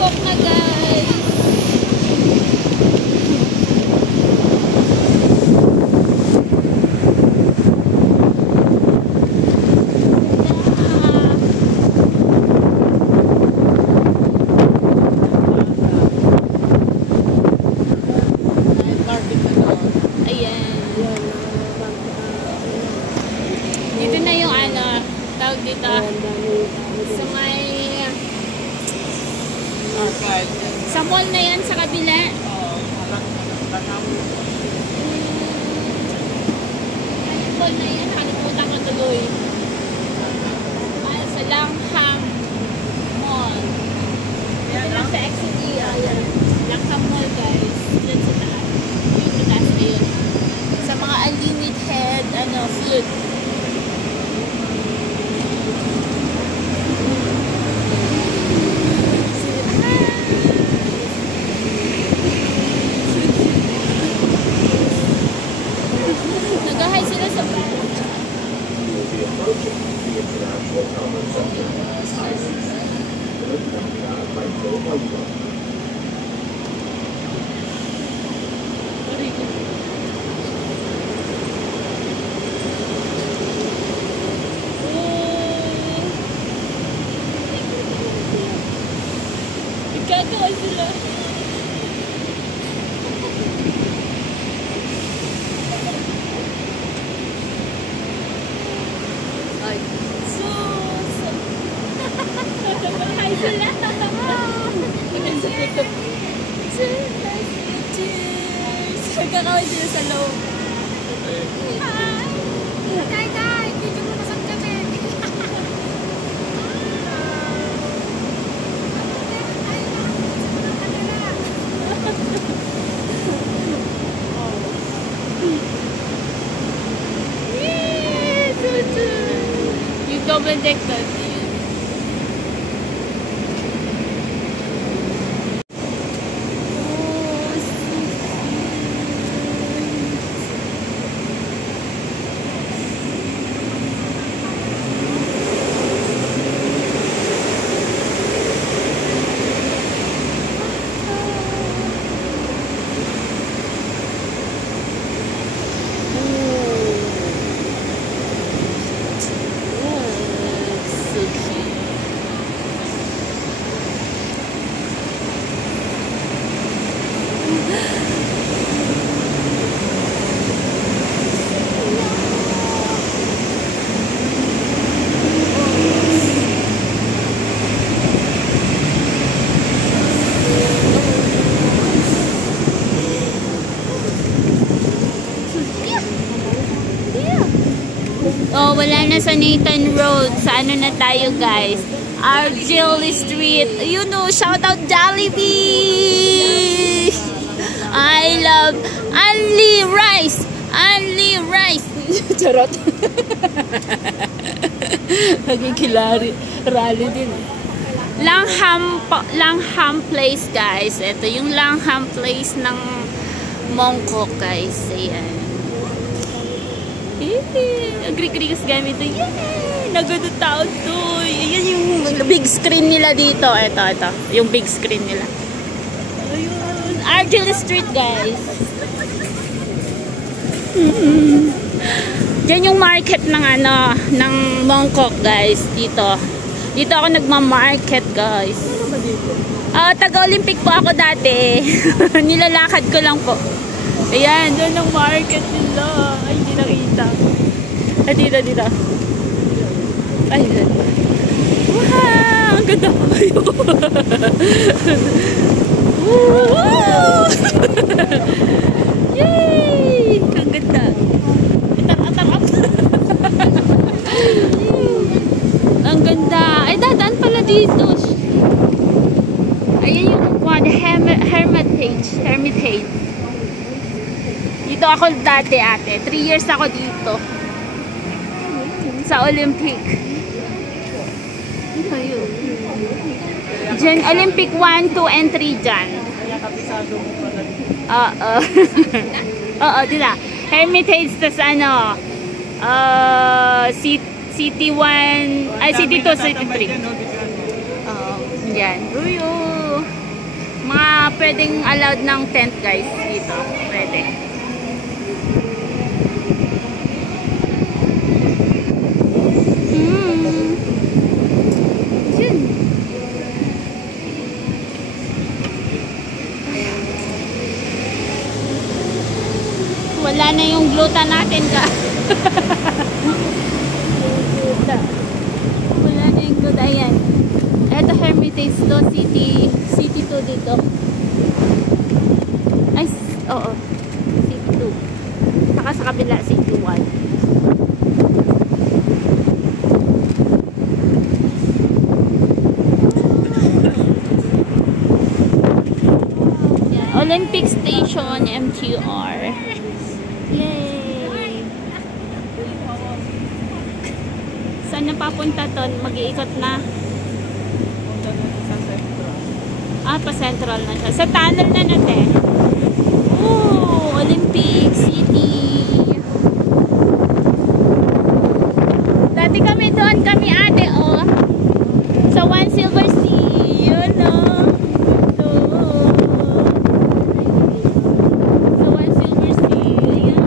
Mongkok na guys. Dito na yung ano, tawag dito, sa may, sa mall na yan, sa kabila. Yung mall na yan, nakalimutan ko tuloy. Sa Langham Mall. Dito lang sa XCD, Langham Mall guys. Dito sa taas. Yung taas na yun. Sa mga unlimited, food. Nagahay sila sa gagawa sila. Ay. Hi sila. Cheers. Magkakawin sila sa loob. Hi. Day. Video mo nasan kami. Yung double deck doon. Oh, wala na sa Nathan Road. Sa ano na tayo, guys? Argyle Street. You know, shout out Jollibee! I love Only Rice! Only Rice! Charot. Nagkikilari. Rally din. Langham Place, guys. Ito yung Langham Place ng Mongkok, guys. Ayan. Agri-agrigas gamit ito. Yay! Nagano tao to. Ayan yung big screen nila dito. Ito. Yung big screen nila. Ayun. Argyle Street, guys. Diyan yung market ng ng Mongkok, guys. Dito ako nagma-market, guys. Taga-Olympic po ako dati. Nilalakad ko lang po. Ayan, doon ang market nila. Ay, hindi nakita. Ay, dito. Ay, wow! Ang ganda ko kayo. Yay! Ang ganda. Atar-atar. Ang ganda. Ay, dadaan pala dito. Ayan yung Hermitage. Dito ako dati, ate. 3 years ako dito. Sa Olympic. Ayun. Diyan, Olympic 1, 2, and 3 dyan. Oo, dila. Hermitage, tas City 1, ay City 2, City 3. Yan. Uyo. pwedeng allowed ng tent guys dito. Pwede. Yun. Wala na yung gluta natin ka. Wala na yung gluta. Ayan. Ito Hermitage to. City 2 dito. Ay, oo. City 2. Saka sa kabila, City 1. Olympic Station, MTR. Yay! Saan na papunta to? Mag-iikot na. Pa central na siya. Sa tunnel na natin. Oh, Olympic City. Dati kami doon, kami ate, oh. Sa One Silver Sea. Yun, oh. Sa One Silver Sea. Ayan.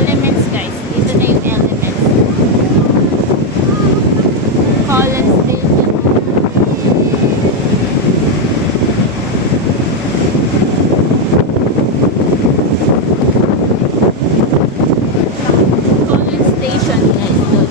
Elements guys, dito na yung elements. Collins Stadium. Collins Station guys, doon.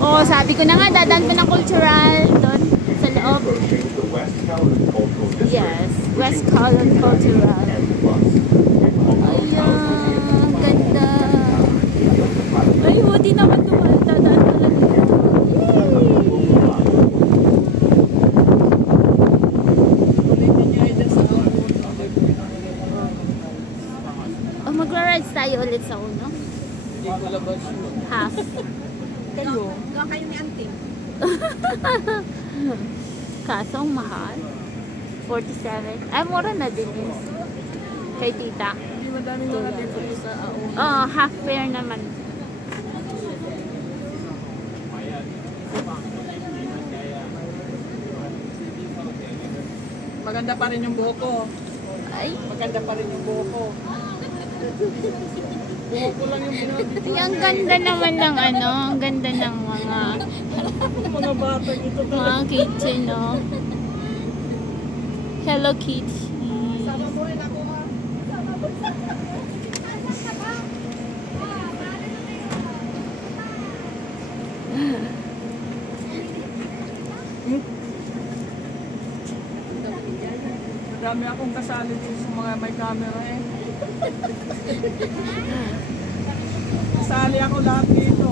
Oh, sabi ko na nga, dadaan pa ng cultural doon sa loob. Yes, West Colon Cultural. Ayan, ganda. Ay, di naman dumaan, dadaan pa lang. Oh, magra-rides tayo ulit sa uno. Half. Kayo ni auntie. Kaso ang mahal. 47. Ay, mura na din yun. Kay tita. Hindi madami mga dito sa aon. Oh, half fare naman. Maganda pa rin yung buhok ko. Ay, Maganda pa rin yung buhok ko. Buhok ko lang yung binabiti. ang ganda naman ng ano, ang ganda ng Mga bata dito mga kitchen, no? Hello Kitty. Sama mo rin ako ha. Dami akong kasali dito sa mga may camera eh. Kasali ako lahat dito.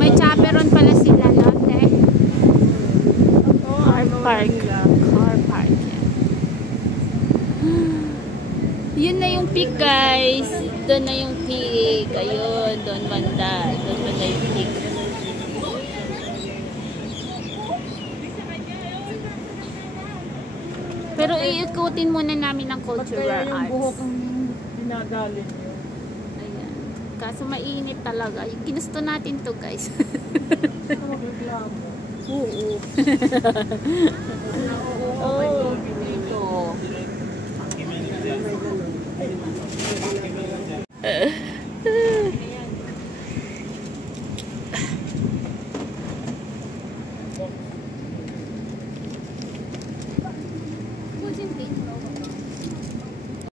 May chaperon pala sila, no? park. Car park yan. Yun na yung peak guys. Doon na yung peak. Ayun, doon banda. Doon banda yung peak. Pero iikutin muna namin ng Ba't cultural kaya yung buhok arts. ang dinadali niyo? Ayan. Kaso mainit talaga. Ginusto natin to guys. Ano magreklamo? Oo. Oo, Dito.